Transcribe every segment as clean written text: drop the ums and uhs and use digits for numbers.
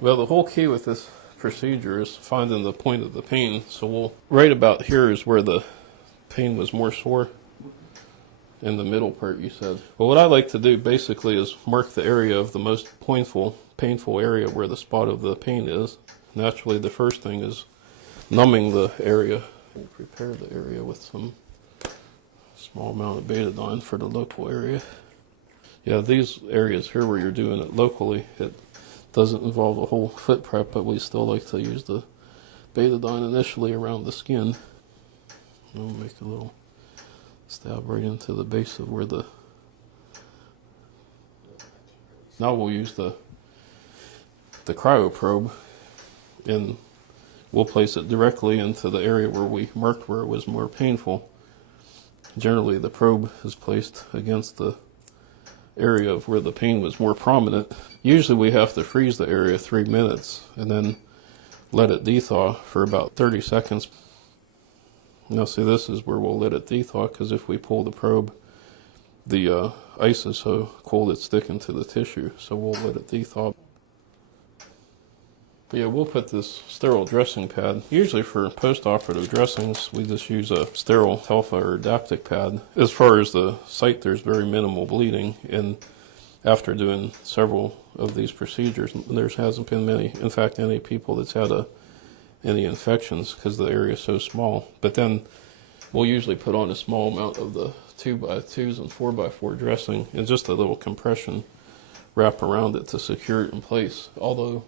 Well, the whole key with this procedure is finding the point of the pain. So right about here is where the pain was more sore. In the middle part, you said. Well, what I like to do basically is mark the area of the most painful area where the spot of the pain is. Naturally, the first thing is numbing the area. Prepare the area with some small amount of betadine for the local area. Yeah, these areas here where you're doing it locally, it doesn't involve a whole foot prep, but we still like to use the betadine initially around the skin. We'll make a little stab right into the base of where the... Now we'll use the cryo probe, and we'll place it directly into the area where we marked where it was more painful. Generally, the probe is placed against the area of where the pain was more prominent. Usually we have to freeze the area 3 minutes and then let it dethaw for about 30 seconds. Now see, this is where we'll let it dethaw, because if we pull the probe, the ice is so cold it's sticking to the tissue, so we'll let it dethaw. But yeah, we'll put this sterile dressing pad. Usually for post-operative dressings, we just use a sterile Telfa or Adaptic pad. As far as the site, there's very minimal bleeding, and after doing several of these procedures, there hasn't been many, in fact, any people that's had any infections because the area is so small. But then we'll usually put on a small amount of the 2x2s and 4x4 dressing and just a little compression wrap around it to secure it in place. Although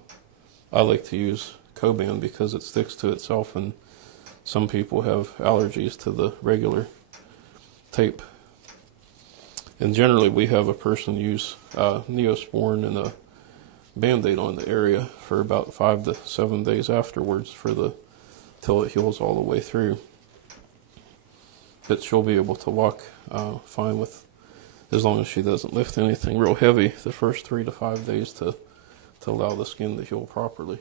I like to use Coban because it sticks to itself, and some people have allergies to the regular tape. And generally we have a person use Neosporin and a Band-Aid on the area for about 5 to 7 days afterwards till it heals all the way through. But she'll be able to walk fine with, as long as she doesn't lift anything real heavy, the first 3 to 5 days to allow the skin to heal properly.